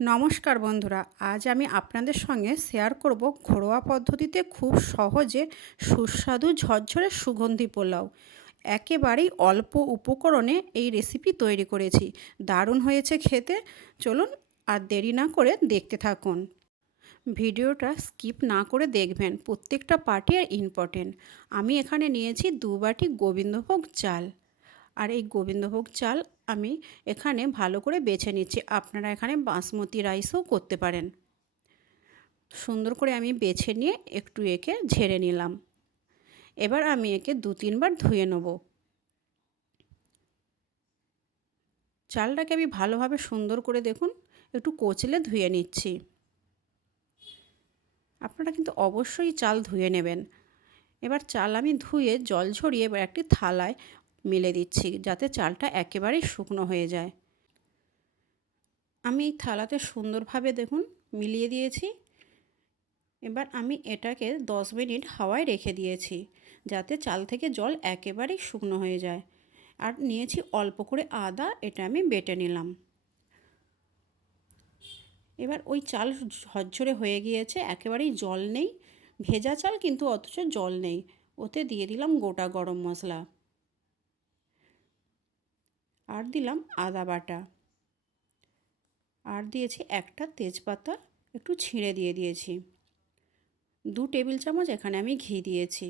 নমস্কার বন্ধুরা, আজ আমি আপনাদের সঙ্গে শেয়ার করব ঘরোয়া পদ্ধতিতে খুব সহজে সুস্বাদু ঝরঝরে সুগন্ধি পোলাও। একেবারেই অল্প উপকরণে এই রেসিপি তৈরি করেছি। দারুণ হয়েছে খেতে। চলুন আর দেরি না করে দেখতে থাকুন। ভিডিওটা স্কিপ না করে দেখবেন, প্রত্যেকটা পার্টি আর ইম্পর্টেন্ট। আমি এখানে নিয়েছি 2 বাটি গোবিন্দভোগ চাল। আর এই গোবিন্দভোগ চাল আমি এখানে ভালো করে বেছে নিচ্ছি। আপনারা এখানে বাসমতি রাইসও করতে পারেন। সুন্দর করে আমি বেছে নিয়ে একটু একে ঝেড়ে নিলাম। এবার আমি একে 2-3 বার ধুয়ে নেব। চালটাকে আমি ভালোভাবে সুন্দর করে দেখুন একটু কচলে ধুয়ে নিচ্ছি। আপনারা কিন্তু অবশ্যই চাল ধুয়ে নেবেন। এবার চাল আমি ধুয়ে জল ঝরিয়ে এবার একটি থালায় মেলে দিচ্ছি, যাতে চালটা একেবারেই শুকনো হয়ে যায়। আমি এই থালাতে সুন্দরভাবে দেখুন মিলিয়ে দিয়েছি। এবার আমি এটাকে 10 মিনিট হাওয়ায় রেখে দিয়েছি, যাতে চাল থেকে জল একেবারেই শুকনো হয়ে যায়। আর নিয়েছি অল্প করে আদা, এটা আমি বেটে নিলাম। এবার ওই চাল ঝরঝরে হয়ে গিয়েছে, একেবারেই জল নেই। ভেজা চাল কিন্তু অথচ জল নেই। ওতে দিয়ে দিলাম গোটা গরম মশলা, আর দিলাম আদা বাটা, আর দিয়েছি একটা তেজপাতা একটু ছিঁড়ে দিয়ে দিয়েছি। 2 টেবিল চামচ এখানে আমি ঘি দিয়েছি,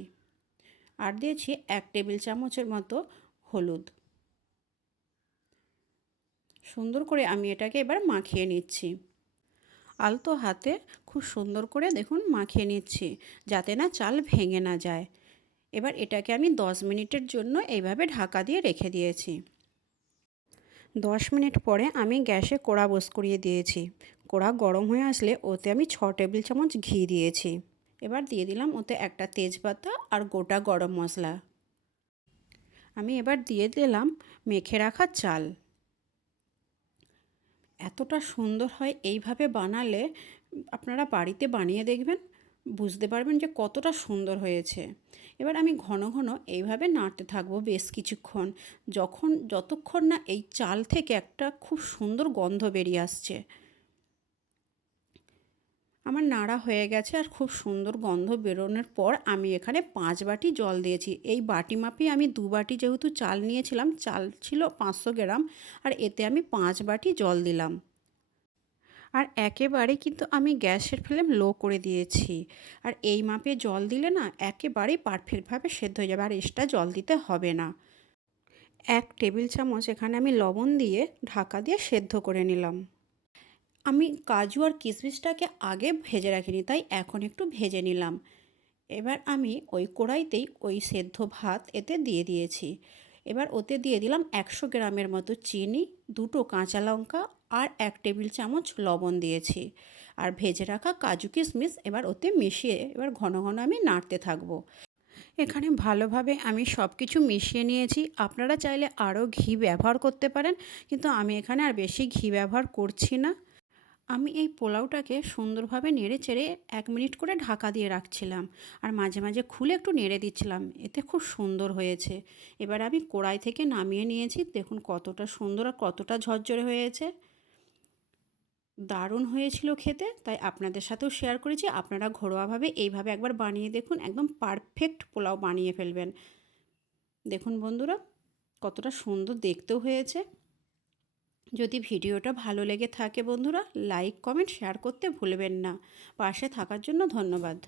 আর দিয়েছি 1 টেবিল চামচের মতো হলুদ। সুন্দর করে আমি এটাকে এবার মাখিয়ে নিচ্ছি। আলতো হাতে খুব সুন্দর করে দেখুন মাখিয়ে নিচ্ছি, যাতে না চাল ভেঙে না যায়। এবার এটাকে আমি 10 মিনিটের জন্য এইভাবে ঢাকা দিয়ে রেখে দিয়েছি। 10 মিনিট পরে আমি গ্যাসে কড়া বস করিয়ে দিয়েছি। কড়া গরম হয়ে আসলে ওতে আমি 6 টেবিল চামচ ঘি দিয়েছি। এবার দিয়ে দিলাম ওতে একটা তেজপাতা আর গোটা গরম মশলা। আমি এবার দিয়ে দিলাম মেখে রাখা চাল। এতটা সুন্দর হয় এইভাবে বানালে, আপনারা বাড়িতে বানিয়ে দেখবেন, বুঝতে পারবেন যে কতটা সুন্দর হয়েছে। এবার আমি ঘন ঘন এইভাবে নাড়তে থাকবো বেশ কিছুক্ষণ, যতক্ষণ না এই চাল থেকে একটা খুব সুন্দর গন্ধ বেরিয়ে আসছে। আমার নাড়া হয়ে গেছে আর খুব সুন্দর গন্ধ বেরোনোর পর আমি এখানে 5 বাটি জল দিয়েছি। এই বাটি মাপেই আমি 2 বাটি যেহেতু চাল নিয়েছিলাম, চাল ছিল 500 গ্রাম, আর এতে আমি 5 বাটি জল দিলাম। আর একেবারে কিন্তু আমি গ্যাসের ফ্লেম লো করে দিয়েছি। আর এই মাপে জল দিলে না একেবারেই পারফেক্টভাবে সেদ্ধ হয়ে যাবে, আর এক্সট্রা জল দিতে হবে না। 1 টেবিল চামচ এখানে আমি লবণ দিয়ে ঢাকা দিয়ে সেদ্ধ করে নিলাম। আমি কাজু আর কিশমিশটাকে আগে ভেজে রাখিনি, তাই এখন একটু ভেজে নিলাম। এবার আমি ওই কড়াইতেই ওই সেদ্ধ ভাত এতে দিয়ে দিয়েছি। এবার ওতে দিয়ে দিলাম 100 গ্রামের মতো চিনি, 2টো কাঁচা লঙ্কা, আর 1 টেবিল চামচ লবণ দিয়েছি। আর ভেজে রাখা কাজু কিশমিশ এবার ওতে মিশিয়ে এবার ঘন ঘন আমি নাড়তে থাকবো। এখানে ভালোভাবে আমি সব কিছু মিশিয়ে নিয়েছি। আপনারা চাইলে আরও ঘি ব্যবহার করতে পারেন, কিন্তু আমি এখানে আর বেশি ঘি ব্যবহার করছি না। আমি এই পোলাওটাকে সুন্দরভাবে নেড়ে চেড়ে 1 মিনিট করে ঢাকা দিয়ে রাখছিলাম, আর মাঝে মাঝে খুলে একটু নেড়ে দিচ্ছিলাম। এতে খুব সুন্দর হয়েছে। এবার আমি কড়াই থেকে নামিয়ে নিয়েছি। দেখুন কতটা সুন্দর আর কতটা ঝরঝরে হয়েছে। দারুণ হয়েছিল খেতে, তাই আপনাদের সাথেও শেয়ার করেছি। আপনারা ঘরোয়াভাবে এইভাবে একবার বানিয়ে দেখুন, একদম পারফেক্ট পোলাও বানিয়ে ফেলবেন। দেখুন বন্ধুরা কতটা সুন্দর দেখতেও হয়েছে। যদি ভিডিওটা ভালো লেগে থাকে বন্ধুরা, লাইক কমেন্ট শেয়ার করতে ভুলবেন না। পাশে থাকার জন্য ধন্যবাদ।